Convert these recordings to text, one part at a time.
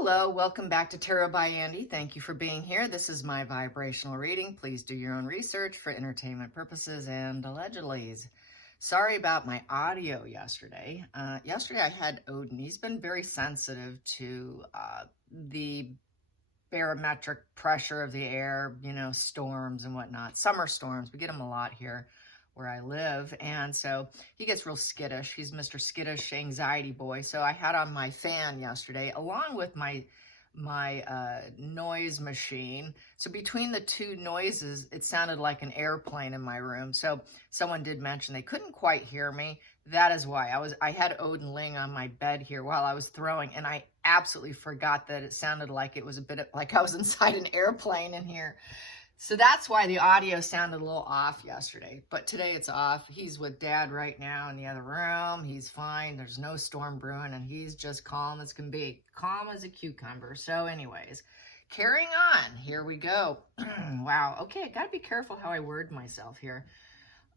Hello, welcome back to Tarot by Andy. Thank you for being here. This is my vibrational reading. Please do your own research for entertainment purposes and allegedly. Sorry about my audio yesterday. Yesterday I had Odin. He's been very sensitive to the barometric pressure of the air, storms and whatnot. Summer storms, we get them a lot here where I live, and so he gets real skittish. He's Mr. Skittish Anxiety Boy. So I had on my fan yesterday along with my noise machine. So between the two noises, it sounded like an airplane in my room. So someone did mention they couldn't quite hear me. That is why I had Odin laying on my bed here while I was throwing, and I absolutely forgot that it sounded like it was a bit like I was inside an airplane in here. So that's why the audio sounded a little off yesterday, but today it's off. He's with Dad right now in the other room. He's fine. There's no storm brewing, and he's just calm as can be, calm as a cucumber. So anyways, carrying on, here we go. Wow. Okay, I got to be careful how I word myself here.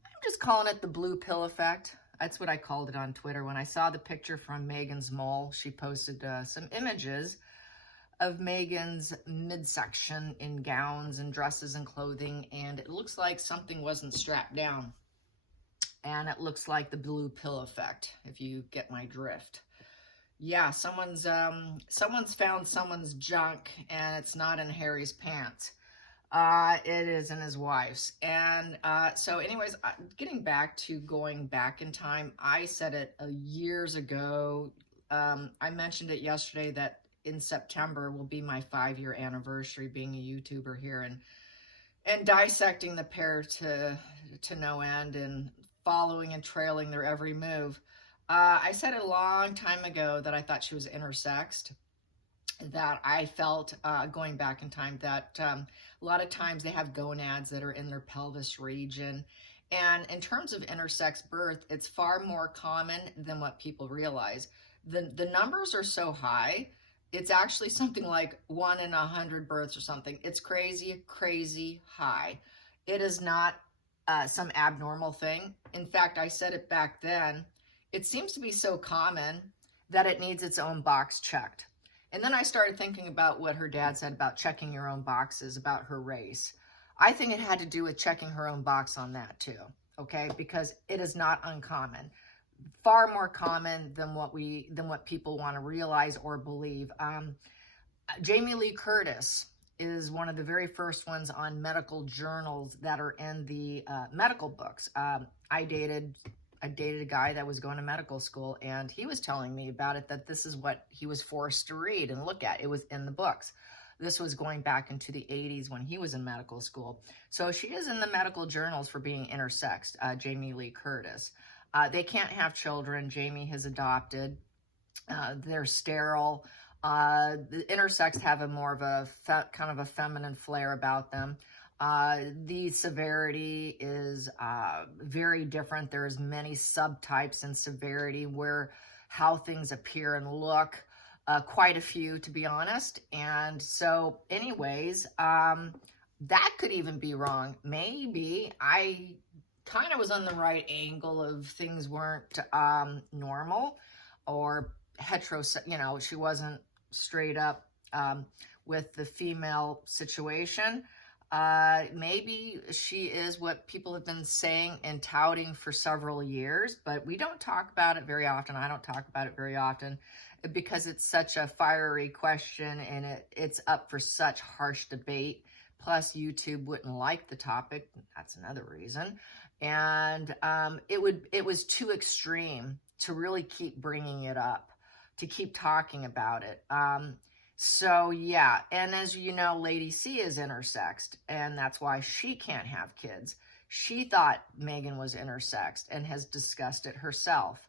I'm just calling it the blue pill effect. That's what I called it on Twitter. When I saw the picture from Megan's mole, she posted some images of Megan's midsection in gowns and dresses and clothing, and it looks like something wasn't strapped down, and it looks like the blue pill effect, if you get my drift. Yeah, someone's found someone's junk, and it's not in Harry's pants. It is in his wife's. And so anyways, getting back to going back in time, I said it years ago. I mentioned it yesterday that in September will be my 5-year anniversary being a YouTuber here, and dissecting the pair to no end and following and trailing their every move. I said a long time ago that I thought she was intersexed, that I felt going back in time that a lot of times they have gonads that are in their pelvis region. And in terms of intersex birth, it's far more common than what people realize. The numbers are so high. It's actually something like 1 in 100 births or something. It's crazy, crazy high. It is not some abnormal thing. In fact, I said it back then. It seems to be so common that it needs its own box checked. And then I started thinking about what her dad said about checking your own boxes, about her race. I think it had to do with checking her own box on that too, okay? Because it is not uncommon. Far more common than what people want to realize or believe. Jamie Lee Curtis is one of the very first ones on medical journals that are in the medical books. I dated a guy that was going to medical school, and he was telling me about it, that this is what he was forced to read and look at. It was in the books. This was going back into the 80s when he was in medical school. So she is in the medical journals for being intersexed, Jamie Lee Curtis. They can't have children. Jamie has adopted. They're sterile. The intersex have a more of a kind of a feminine flair about them. The severity is very different. There's many subtypes in severity where how things appear and look. Quite a few, to be honest. And so anyways, that could even be wrong. Maybe I kind of was on the right angle of things weren't normal or hetero, she wasn't straight up with the female situation. Maybe she is what people have been saying and touting for several years, but we don't talk about it very often. I don't talk about it very often because it's such a fiery question, and it's up for such harsh debate. Plus, YouTube wouldn't like the topic. That's another reason. And it was too extreme to really keep bringing it up, to keep talking about it. So yeah, and as you know, Lady C is intersexed, and that's why she can't have kids. She thought Megan was intersexed and has discussed it herself.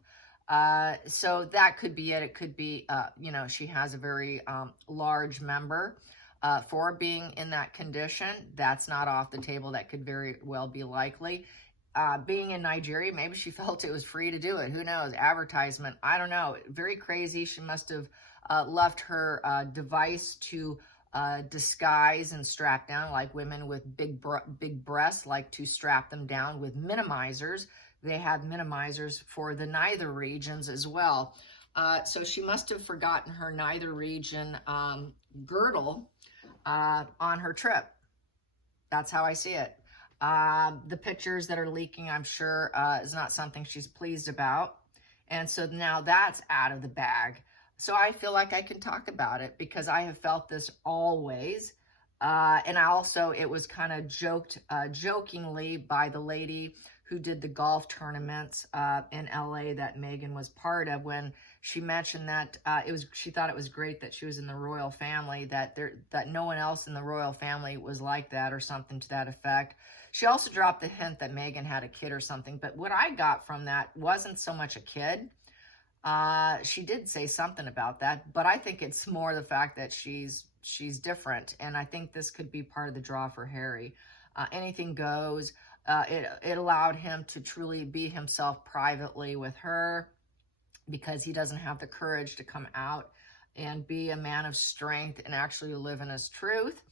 So that could be it. It could be, she has a very large member. For being in that condition, that's not off the table. That could very well be likely. Being in Nigeria, maybe she felt it was free to do it. Who knows? Advertisement. I don't know. Very crazy. She must have left her device to disguise and strap down, like women with big breasts like to strap them down with minimizers. They have minimizers for the neither regions as well. So she must have forgotten her neither region girdle on her trip. That's how I see it. The pictures that are leaking, I'm sure, is not something she's pleased about. And so now that's out of the bag. So I feel like I can talk about it because I have felt this always. And I also, it was kind of jokingly by the lady who did the golf tournaments in LA that Megan was part of, when she mentioned that she thought it was great that she was in the royal family, that no one else in the royal family was like that, or something to that effect. She also dropped the hint that Megan had a kid or something, but what I got from that wasn't so much a kid. She did say something about that, but I think it's more the fact that she's different, and I think this could be part of the draw for Harry. Anything goes. It allowed him to truly be himself privately with her, because he doesn't have the courage to come out and be a man of strength and actually live in his truth.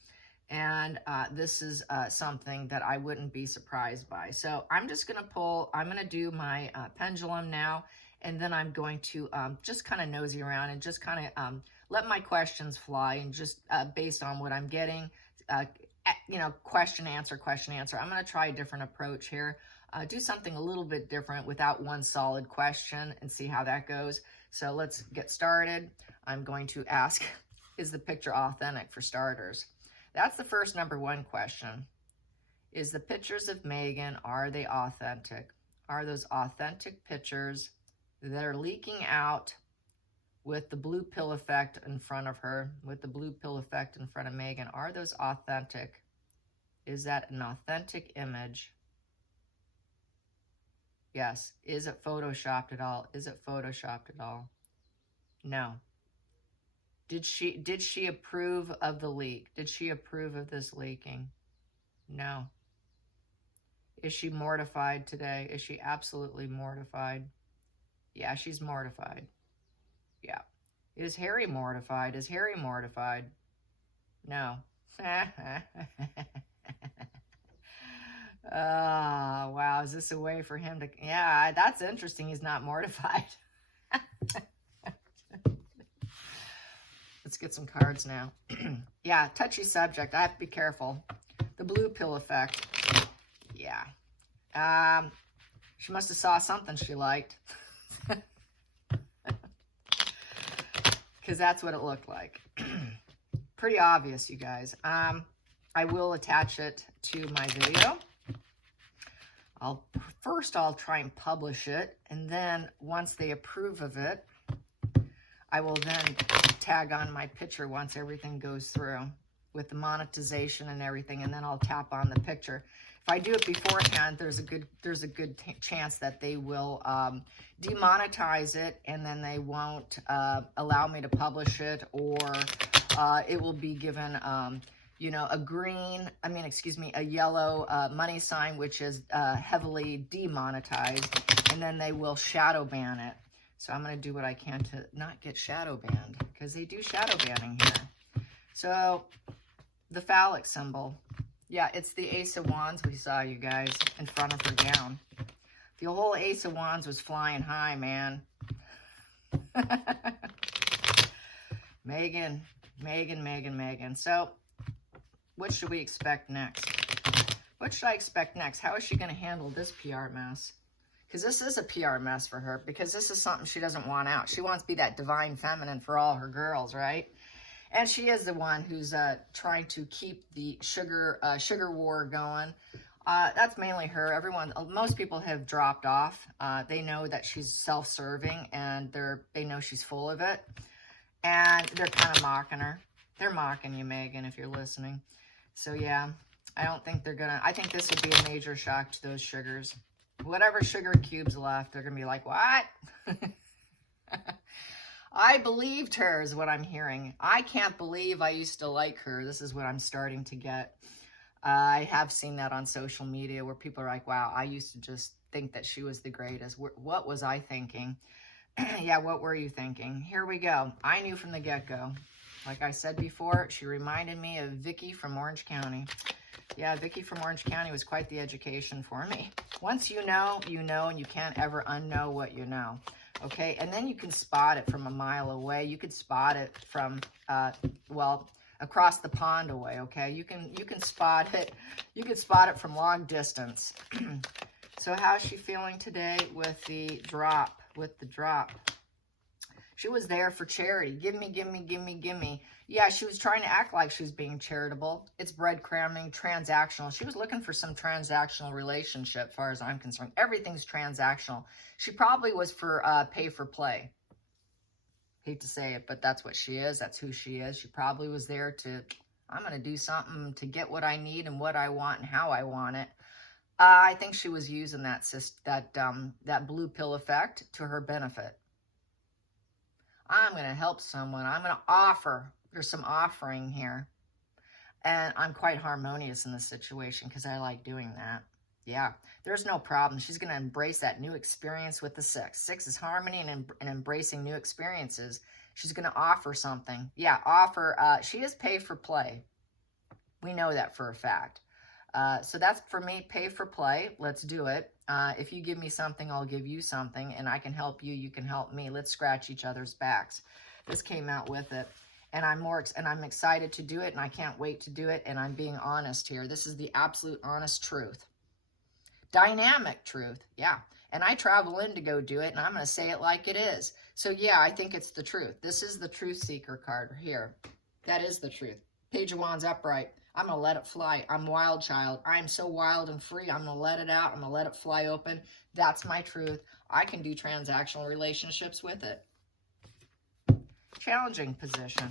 And this is something that I wouldn't be surprised by. So I'm just going to do my pendulum now, and then I'm going to just kind of nosy around and just kind of let my questions fly, and just based on what I'm getting, question, answer, question, answer. I'm going to try a different approach here. Do something a little bit different without one solid question and see how that goes. So let's get started. I'm going to ask, is the picture authentic, for starters? That's the first number one question. Is the pictures of Megan, are they authentic? Are those authentic pictures that are leaking out with the blue pill effect in front of her, with the blue pill effect in front of Megan? Are those authentic? Is that an authentic image? Yes. Is it photoshopped at all? Is it photoshopped at all? No. Did she approve of the leak? Did she approve of this leaking? No. Is she mortified today? Is she absolutely mortified? Yeah, she's mortified. Yeah. Is Harry mortified? Is Harry mortified? No. Oh, wow. Is this a way for him to... Yeah, that's interesting. He's not mortified. Let's get some cards now. Yeah, touchy subject. I have to be careful. The blue pill effect. Yeah. She must have saw something she liked. Because that's what it looked like. Pretty obvious, you guys. I will attach it to my video. I'll try and publish it, and then once they approve of it, I will then tag on my picture once everything goes through with the monetization and everything, and then I'll tap on the picture. If I do it beforehand, there's a good chance that they will demonetize it, and then they won't allow me to publish it, or it will be given a yellow money sign, which is heavily demonetized, and then they will shadow ban it. So I'm going to do what I can to not get shadow banned, because they do shadow banning here. So the phallic symbol. Yeah, it's the Ace of Wands we saw, you guys, in front of her gown. The whole Ace of Wands was flying high, man. Megan. So what should we expect next? What should I expect next? How is she going to handle this PR mess? Because this is a PR mess for her, because this is something she doesn't want out. She wants to be that divine feminine for all her girls, right? And she is the one who's trying to keep the sugar war going. That's mainly her. Most people have dropped off. They know that she's self-serving, and they know she's full of it. And they're kind of mocking her. They're mocking you, Megan, if you're listening. So yeah, I think this would be a major shock to those sugars. Whatever sugar cubes left, they're going to be like, what? I believed her is what I'm hearing. I can't believe I used to like her. This is what I'm starting to get. I have seen that on social media where people are like, wow, I used to just think that she was the greatest. What was I thinking? Yeah, what were you thinking? Here we go. I knew from the get-go. Like I said before, she reminded me of Vicky from Orange County. Yeah, Vicky from Orange County was quite the education for me. Once you know, and you can't ever unknow what you know. Okay, and then you can spot it from a mile away. You could spot it from, well, across the pond away, okay? You can spot it. You can spot it from long distance. So how's she feeling today with the drop? She was there for charity. Give me, give me, give me, give me. Yeah, she was trying to act like she was being charitable. It's breadcrumbing, transactional. She was looking for some transactional relationship, as far as I'm concerned. Everything's transactional. She probably was for pay for play. Hate to say it, but that's what she is. That's who she is. She probably was there to, I'm going to do something to get what I need and what I want and how I want it. I think she was using that blue pill effect to her benefit. I'm going to help someone. I'm going to offer. There's some offering here. And I'm quite harmonious in this situation because I like doing that. Yeah, there's no problem. She's going to embrace that new experience with the 6. 6 is harmony and embracing new experiences. She's going to offer something. Yeah, offer. She is pay for play. We know that for a fact. So that's, for me, pay for play. Let's do it. If you give me something, I'll give you something, and I can help you, you can help me. Let's scratch each other's backs. This came out with it, and I'm excited to do it, and I can't wait to do it, and I'm being honest here. This is the absolute honest truth. Dynamic truth, yeah. And I travel in to go do it, and I'm going to say it like it is. So, yeah, I think it's the truth. This is the Truth Seeker card here. That is the truth. Page of Wands upright. I'm going to let it fly. I'm wild child. I'm so wild and free. I'm going to let it out. I'm going to let it fly open. That's my truth. I can do transactional relationships with it. Challenging position.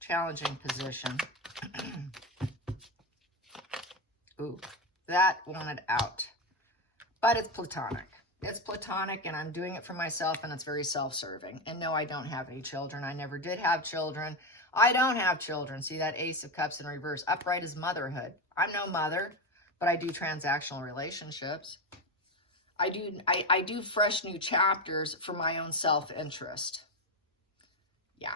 Challenging position. Ooh, that wanted out. But it's platonic. It's platonic, and I'm doing it for myself, and it's very self-serving. And no, I don't have any children. I never did have children. I don't have children. See that Ace of Cups in reverse. Upright is motherhood. I'm no mother, but I do transactional relationships. I do fresh new chapters for my own self-interest. Yeah.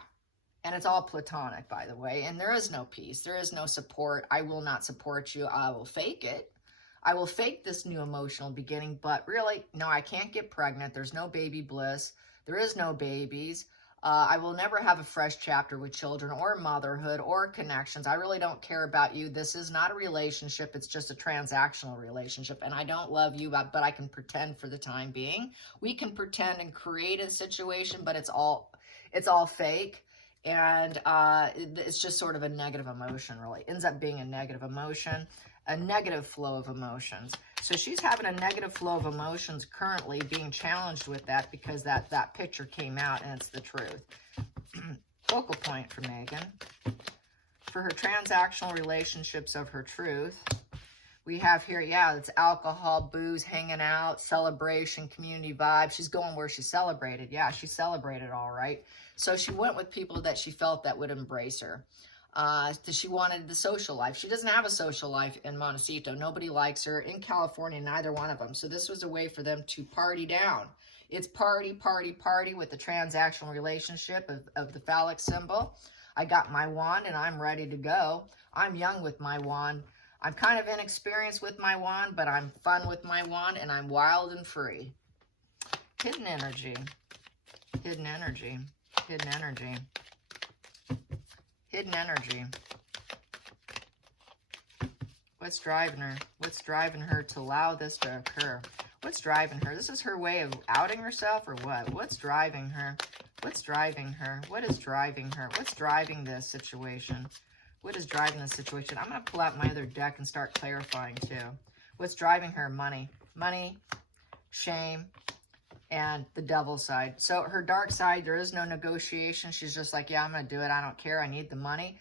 And it's all platonic, by the way. And there is no peace. There is no support. I will not support you. I will fake it. I will fake this new emotional beginning. But really, no, I can't get pregnant. There's no baby bliss. There is no babies. I will never have a fresh chapter with children or motherhood or connections. I really don't care about you. This is not a relationship. It's just a transactional relationship. And I don't love you, but I can pretend for the time being. We can pretend and create a situation, but it's all fake. And it's just sort of a negative emotion, really. Ends up being a negative emotion, a negative flow of emotions. So she's having a negative flow of emotions currently, being challenged with that because that picture came out, and it's the truth. Focal point for Megan. For her transactional relationships of her truth, we have here, yeah, it's alcohol, booze, hanging out, celebration, community vibe. She's going where she celebrated. Yeah, she celebrated all right. So she went with people that she felt that would embrace her. She wanted the social life. She doesn't have a social life in Montecito. Nobody likes her. In California, neither one of them. So this was a way for them to party down. It's party, party, party with the transactional relationship of the phallic symbol. I got my wand, and I'm ready to go. I'm young with my wand. I'm kind of inexperienced with my wand, but I'm fun with my wand, and I'm wild and free. Hidden energy. Hidden energy. Hidden energy. Hidden energy. What's driving her? What's driving her to allow this to occur? What's driving her? This is her way of outing herself, or what? What's driving her? What's driving her? What is driving her? What's driving this situation? What is driving this situation? I'm going to pull out my other deck and start clarifying too. What's driving her? Money. Money, shame, and the devil side. So her dark side, there is no negotiation. She's just like, yeah, I'm going to do it. I don't care. I need the money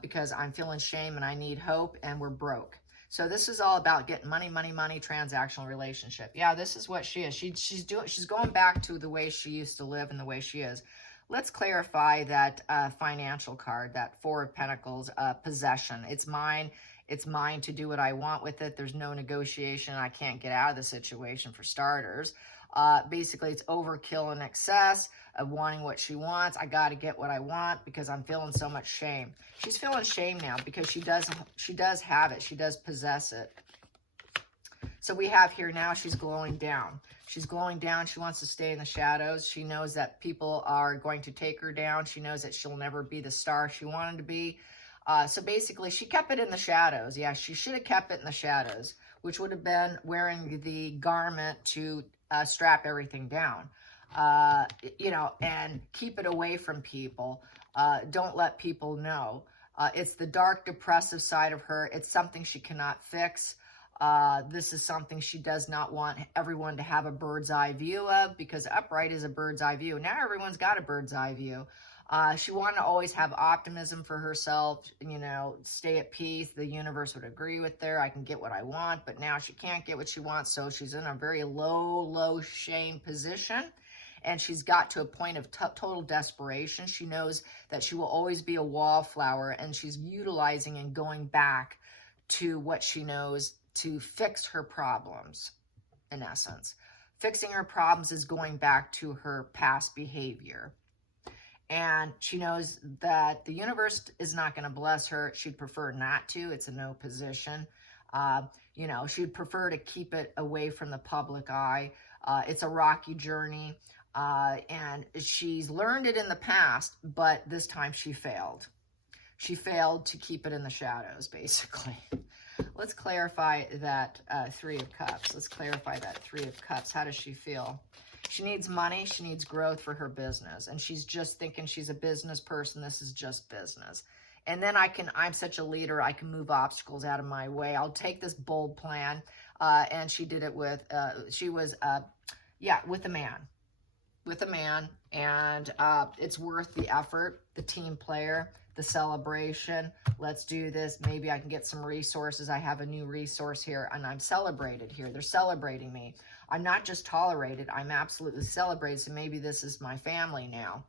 because I'm feeling shame and I need hope, and we're broke. So this is all about getting money, money, money, transactional relationship. Yeah, this is what she is. She's going back to the way she used to live and the way she is. Let's clarify that financial card, that Four of Pentacles, possession. It's mine. It's mine to do what I want with it. There's no negotiation. I can't get out of the situation for starters. Basically, it's overkill and excess of wanting what she wants. I got to get what I want because I'm feeling so much shame. She's feeling shame now because she does have it. She does possess it. So we have here now, she's glowing down. She's glowing down. She wants to stay in the shadows. She knows that people are going to take her down. She knows that she'll never be the star she wanted to be. So basically, she kept it in the shadows. Yeah, she should have kept it in the shadows, which would have been wearing the garment to strap everything down, you know, and keep it away from people. Don't let people know. It's the dark, depressive side of her. It's something she cannot fix. This is something she does not want everyone to have a bird's eye view of, because upright is a bird's eye view. Now everyone's got a bird's eye view. She wanted to always have optimism for herself, you know, stay at peace. The universe would agree with her. I can get what I want, but now she can't get what she wants. So she's in a very low shame position. And she's got to a point of total desperation. She knows that she will always be a wallflower, and she's utilizing and going back to what she knows to fix her problems, in essence. Fixing her problems is going back to her past behavior. And she knows that the universe is not going to bless her. She'd prefer not to. It's a no position. You know, she'd prefer to keep it away from the public eye. It's a rocky journey. And she's learned it in the past, but this time she failed. She failed to keep it in the shadows, basically. Let's clarify that Three of Cups. Let's clarify that Three of Cups. How does she feel? She needs money. She needs growth for her business. And she's just thinking she's a business person. This is just business. And then I'm such a leader, I can move obstacles out of my way. I'll take this bold plan. And she did it with, with a man. With a man. And it's worth the effort, the team player, the celebration. Let's do this. Maybe I can get some resources. I have a new resource here, and I'm celebrated here. They're celebrating me. I'm not just tolerated. I'm absolutely celebrated. So maybe this is my family now.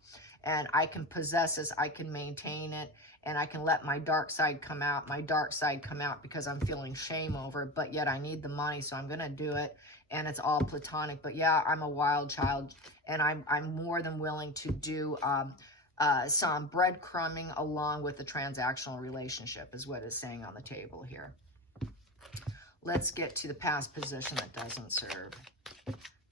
And I can possess this. I can maintain it. And I can let my dark side come out. My dark side come out because I'm feeling shame over it. But yet I need the money, so I'm going to do it. And it's all platonic. But yeah, I'm a wild child. And I'm more than willing to do some breadcrumbing along with the transactional relationship is what it's saying on the table here. Let's get to the past position that doesn't serve.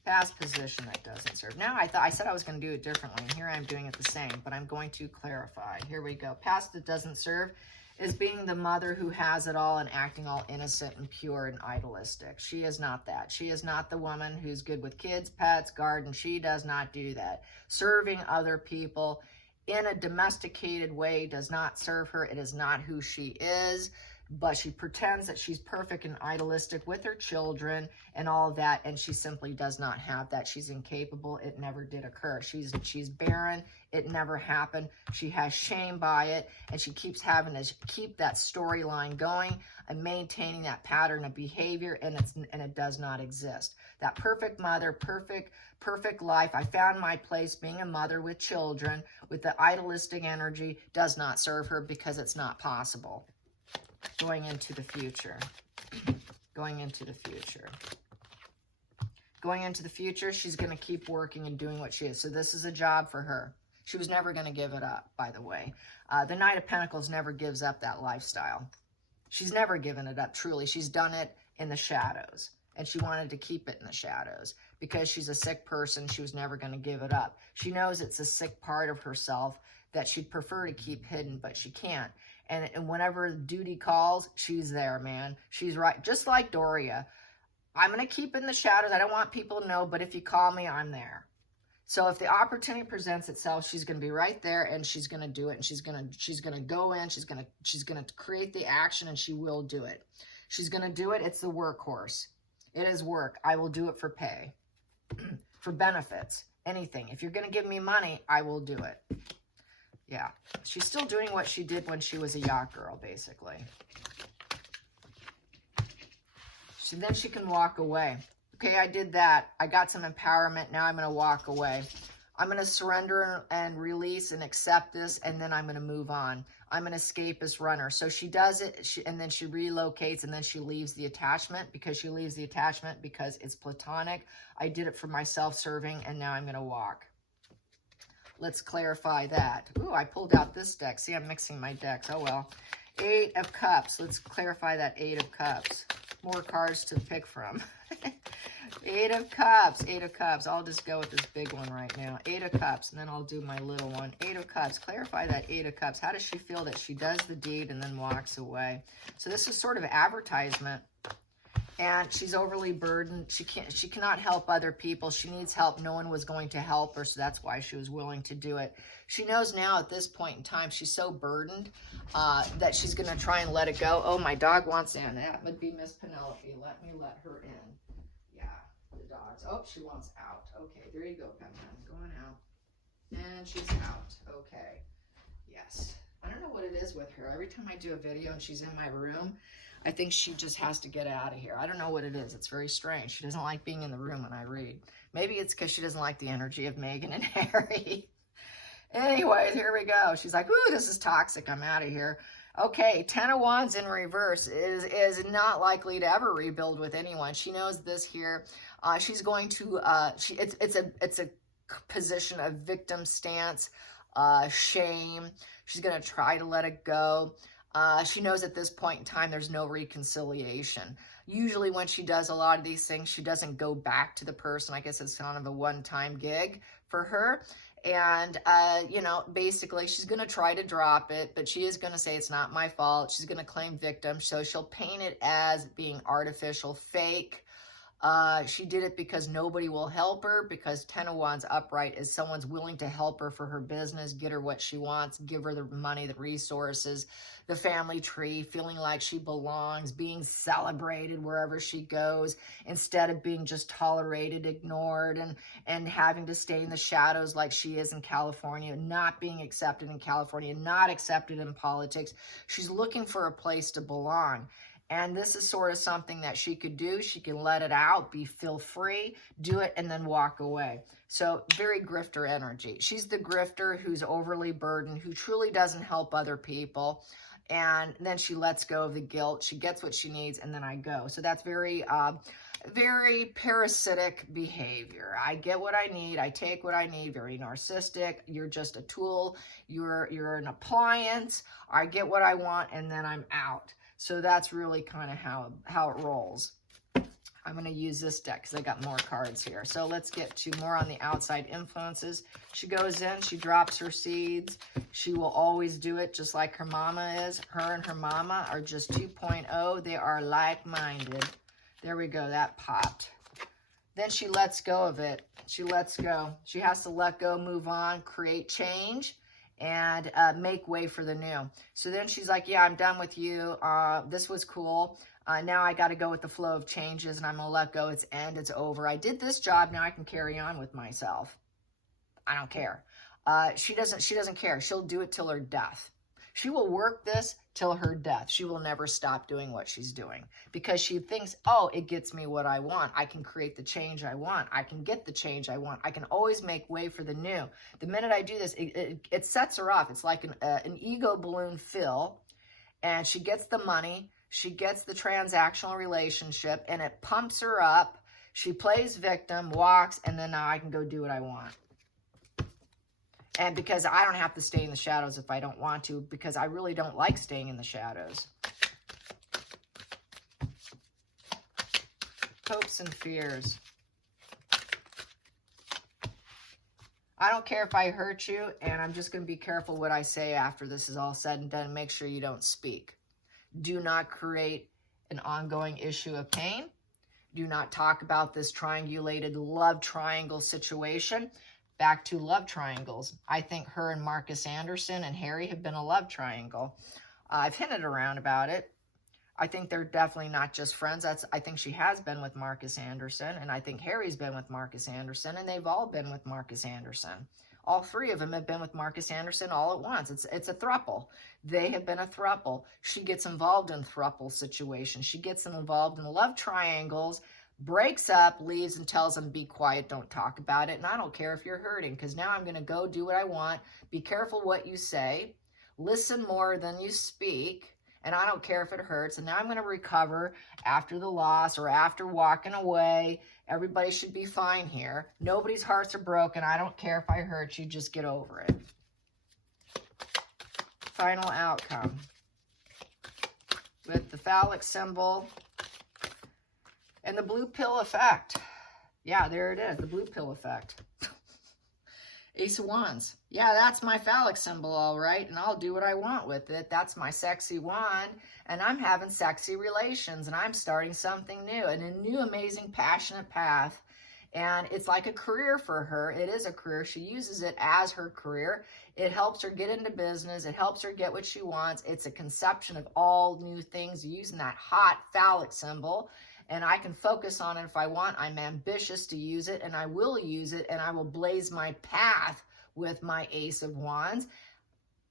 Past position that doesn't serve. Now, I said I was going to do it differently, and here I'm doing it the same, but I'm going to clarify. Here we go. Past that doesn't serve is being the mother who has it all and acting all innocent and pure and idealistic. She is not that. She is not the woman who's good with kids, pets, garden. She does not do that. Serving other people in a domesticated way does not serve her. It is not who she is. But she pretends that she's perfect and idealistic with her children and all of that, and she simply does not have that. She's incapable. It never did occur. She's barren. It never happened. She has shame by it, and she keeps having to keep that storyline going and maintaining that pattern of behavior, and it does not exist. That perfect mother, perfect life. I found my place being a mother with children with the idealistic energy does not serve her because it's not possible. Going into the future. Going into the future. Going into the future, she's going to keep working and doing what she is. So this is a job for her. She was never going to give it up, by the way. The Knight of Pentacles never gives up that lifestyle. She's never given it up, truly. She's done it in the shadows. And she wanted to keep it in the shadows. Because she's a sick person, she was never going to give it up. She knows it's a sick part of herself that she'd prefer to keep hidden, but she can't. And whenever duty calls, she's there, man. She's right. Just like Doria. I'm going to keep in the shadows. I don't want people to know, but if you call me, I'm there. So if the opportunity presents itself, she's going to be right there, and she's going to do it. And she's going to go in. She's going to create the action, and she will do it. She's going to do it. It's the workhorse. It is work. I will do it for pay, for benefits, anything. If you're going to give me money, I will do it. Yeah, she's still doing what she did when she was a yacht girl, basically. Then she can walk away. Okay, I did that. I got some empowerment. Now I'm going to walk away. I'm going to surrender and release and accept this, and then I'm going to move on. I'm an escapist runner. So she does it, and then she relocates, and then she leaves the attachment because it's platonic. I did it for my self-serving, and now I'm going to walk. Let's clarify that. Ooh, I pulled out this deck. See, I'm mixing my decks. Oh, well. Eight of Cups. Let's clarify that Eight of Cups. more cards to pick from. Eight of Cups, Eight of Cups. I'll just go with this big one right now. Eight of Cups, and then I'll do my little one. Eight of Cups. Clarify that Eight of Cups. How does she feel that she does the deed and then walks away? So this is sort of advertisement. And she's overly burdened. She cannot help other people. She needs help. No one was going to help her, so that's why she was willing to do it. She knows now at this point in time, she's so burdened that she's going to try and let it go. Oh, my dog wants in. That would be Miss Penelope. Let me let her in. Yeah, the dogs. Oh, she wants out. Okay, there you go, Pendulum. Going out. And she's out. Okay. Yes. I don't know what it is with her. Every time I do a video and she's in my room, I think she just has to get out of here. I don't know what it is. It's very strange. She doesn't like being in the room when I read. Maybe it's because she doesn't like the energy of Megan and Harry. Anyways, here we go. She's like, ooh, this is toxic. I'm out of here. Okay, Ten of Wands in reverse is not likely to ever rebuild with anyone. She knows this here. She's going to, it's a position of victim stance, shame. She's going to try to let it go. She knows at this point in time there's no reconciliation. Usually when she does a lot of these things, she doesn't go back to the person. I guess it's kind of a one-time gig for her. And, you know, basically she's going to try to drop it, but she is going to say it's not my fault. She's going to claim victim. So she'll paint it as being artificial, fake. She did it because nobody will help her, because Ten of Wands upright is someone's willing to help her for her business, get her what she wants, give her the money, the resources, the family tree, feeling like she belongs, being celebrated wherever she goes, instead of being just tolerated, ignored, and having to stay in the shadows like she is in California, not being accepted in California, not accepted in politics. She's looking for a place to belong. And this is sort of something that she could do. She can let it out, feel free, do it, and then walk away. So very grifter energy. She's the grifter who's overly burdened, who truly doesn't help other people. And then she lets go of the guilt. She gets what she needs, and then I go. So that's very, very parasitic behavior. I get what I need. I take what I need. Very narcissistic. You're just a tool. You're an appliance. I get what I want, and then I'm out. So that's really kind of how it rolls. I'm going to use this deck because I got more cards here. So let's get to more on the outside influences. She goes in, she drops her seeds. She will always do it just like her mama is. Her and her mama are just 2.0. They are like-minded. There we go. That popped. Then she lets go of it. She lets go. She has to let go, move on, create change, and make way for the new. So then she's like, yeah, I'm done with you. This was cool. Now I got to go with the flow of changes, and I'm going to let go. It's end. It's over. I did this job. Now I can carry on with myself. I don't care. She doesn't care. She'll do it till her death. She will work this till her death. She will never stop doing what she's doing because she thinks, oh, it gets me what I want. I can create the change I want. I can get the change I want. I can always make way for the new. The minute I do this, it sets her off. It's like an ego balloon fill, and she gets the money. She gets the transactional relationship, and it pumps her up. She plays victim, walks, and then now I can go do what I want. And because I don't have to stay in the shadows if I don't want to, because I really don't like staying in the shadows. Hopes and fears. I don't care if I hurt you, and I'm just going to be careful what I say after this is all said and done. Make sure you don't speak. Do not create an ongoing issue of pain. Do not talk about this triangulated love triangle situation. Back to love triangles. I think her and Marcus Anderson and Harry have been a love triangle. I've hinted around about it. I think they're definitely not just friends. I think she has been with Marcus Anderson, and I think Harry's been with Marcus Anderson, and they've all been with Marcus Anderson. All three of them have been with Marcus Anderson all at once. It's a throuple. They have been a throuple. She gets involved in throuple situations. She gets involved in love triangles, breaks up, leaves, and tells them, be quiet, don't talk about it. And I don't care if you're hurting, because now I'm going to go do what I want. Be careful what you say. Listen more than you speak. And I don't care if it hurts. And now I'm going to recover after the loss or after walking away. Everybody should be fine here. Nobody's hearts are broken. I don't care if I hurt you. Just get over it. Final outcome. With the phallic symbol, And the blue pill effect. Yeah, there it is, the blue pill effect. Ace of Wands. Yeah, that's my phallic symbol, all right, and I'll do what I want with it. That's my sexy wand, and I'm having sexy relations, and I'm starting something new, and a new, amazing, passionate path. And it's like a career for her. It is a career. She uses it as her career. It helps her get into business. It helps her get what she wants. It's a conception of all new things using that hot phallic symbol. And I can focus on it if I want. I'm ambitious to use it, and I will use it, and I will blaze my path with my Ace of Wands.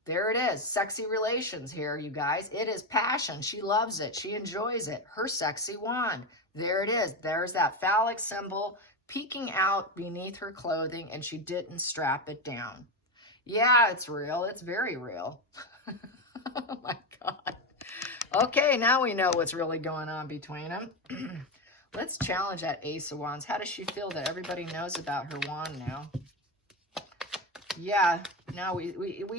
There it is. Sexy relations here, you guys. It is passion. She loves it. She enjoys it. Her sexy wand. There it is. There's that phallic symbol peeking out beneath her clothing, and she didn't strap it down. Yeah, it's real. It's very real. Oh my God. Okay, now we know what's really going on between them. Let's challenge that Ace of Wands. How does she feel that everybody knows about her wand now? Yeah, now we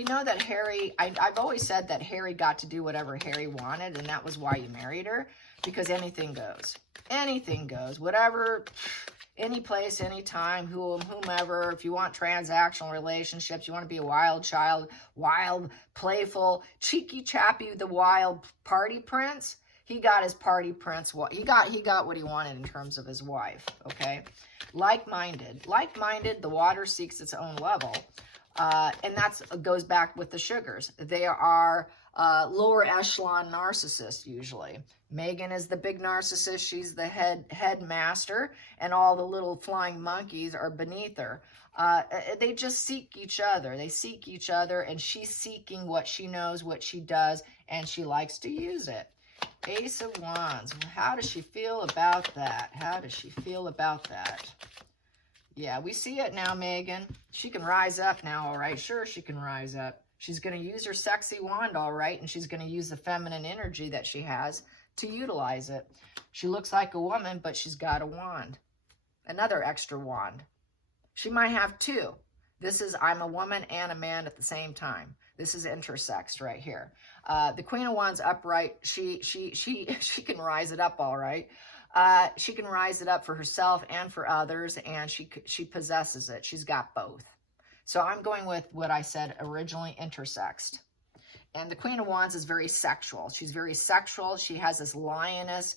know that Harry, I've always said that Harry got to do whatever Harry wanted, and that was why you married her, because anything goes. Anything goes. Whatever, any place, any time, whomever. If you want transactional relationships, you want to be a wild child, wild, playful, cheeky chappy, the wild party prince. He got his party prince. He got what he wanted in terms of his wife. Okay, like-minded, the water seeks its own level, and that goes back with the sugars. They are lower echelon narcissists usually. Megan is the big narcissist. She's the head master, and all the little flying monkeys are beneath her. They just seek each other. They seek each other, and she's seeking what she knows, what she does, and she likes to use it. Ace of Wands. How does she feel about that? How does she feel about that? Yeah, we see it now, Megan. She can rise up now, all right? Sure, she can rise up. She's going to use her sexy wand, all right, and she's going to use the feminine energy that she has to utilize it. She looks like a woman, but she's got a wand. Another extra wand. She might have two. This is I'm a woman and a man at the same time. This is intersexed right here. The Queen of Wands upright, she can rise it up, all right. She can rise it up for herself and for others, and she possesses it. She's got both. So I'm going with what I said originally, intersexed. And the Queen of Wands is very sexual. She's very sexual. She has this lioness.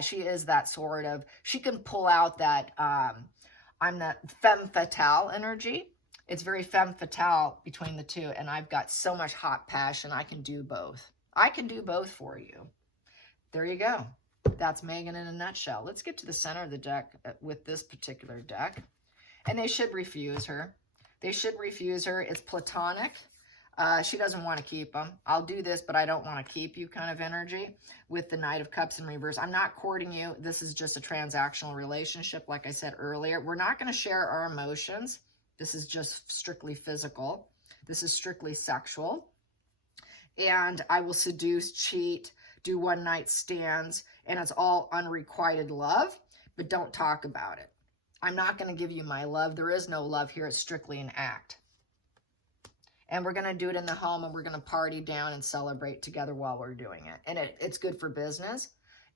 She is that sort of, she can pull out that, I'm the femme fatale energy. It's very femme fatale between the two. And I've got so much hot passion. I can do both. I can do both for you. There you go. That's Megan in a nutshell. Let's get to the center of the deck with this particular deck. And they should refuse her. They should refuse her. It's platonic. She doesn't want to keep them. I'll do this, but I don't want to keep you kind of energy with the Knight of Cups in reverse. I'm not courting you. This is just a transactional relationship, like I said earlier. We're not going to share our emotions. This is just strictly physical. This is strictly sexual. And I will seduce, cheat, do one-night stands, and it's all unrequited love, but don't talk about it. I'm not going to give you my love. There is no love here. It's strictly an act. And we're going to do it in the home, and we're going to party down and celebrate together while we're doing it. And it's good for business.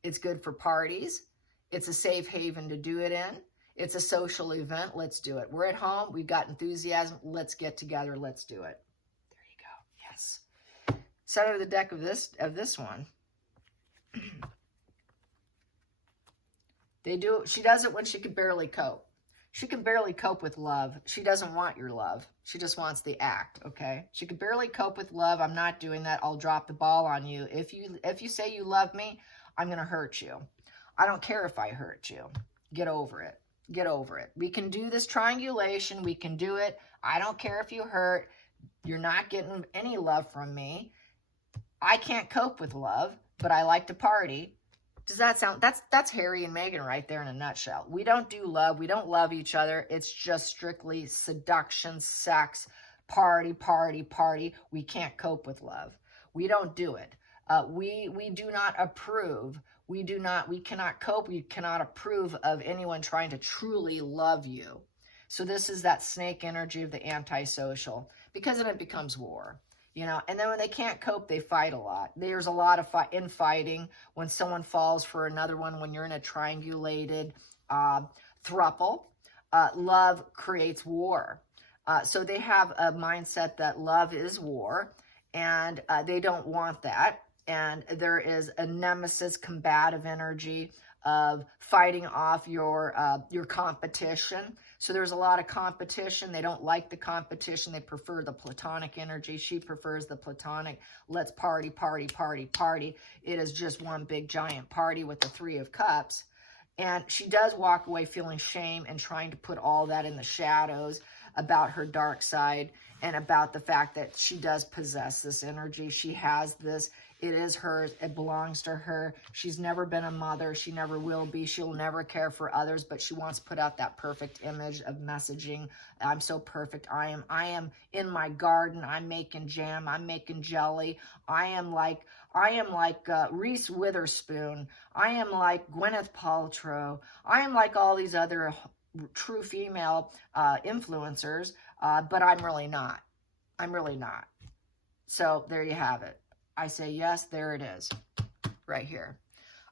It's good for parties. It's a safe haven to do it in. It's a social event. Let's do it. We're at home. We've got enthusiasm. Let's get together. Let's do it. There you go. Yes. Center of the deck of this one. She does it when she can barely cope. She can barely cope with love. She doesn't want your love. She just wants the act, okay? She can barely cope with love. I'm not doing that. I'll drop the ball on you. If you say you love me, I'm going to hurt you. I don't care if I hurt you. Get over it. Get over it. We can do this triangulation. We can do it. I don't care if you hurt. You're not getting any love from me. I can't cope with love, but I like to party. Does that sound, that's Harry and Meghan right there in a nutshell. We don't do love. We don't love each other. It's just strictly seduction, sex, party, party, party. We can't cope with love. We don't do it. We do not approve. We cannot cope. We cannot approve of anyone trying to truly love you. So this is that snake energy of the antisocial, because then it becomes war. you know, and then when they can't cope, they fight a lot. There's a lot of infighting when someone falls for another one, when you're in a triangulated throuple. Love creates war. So they have a mindset that love is war, and they don't want that. And there is a nemesis, combative energy of fighting off your competition. So there's a lot of competition. They don't like the competition. They prefer the platonic energy. She prefers the platonic. Let's party, party, party, party. It is just one big giant party with the Three of Cups. And she does walk away feeling shame and trying to put all that in the shadows about her dark side and about the fact that she does possess this energy. She has this. It is hers. It belongs to her. She's never been a mother. She never will be. She'll never care for others, but she wants to put out that perfect image of messaging. I'm so perfect. I am in my garden. I'm making jam. I'm making jelly. I am like Reese Witherspoon. I am like Gwyneth Paltrow. I am like all these other true female influencers, but I'm really not. I'm really not. So there you have it. I say yes, there it is, right here.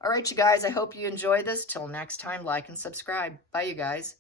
All right, you guys, I hope you enjoy this. Till next time, like and subscribe. Bye, you guys.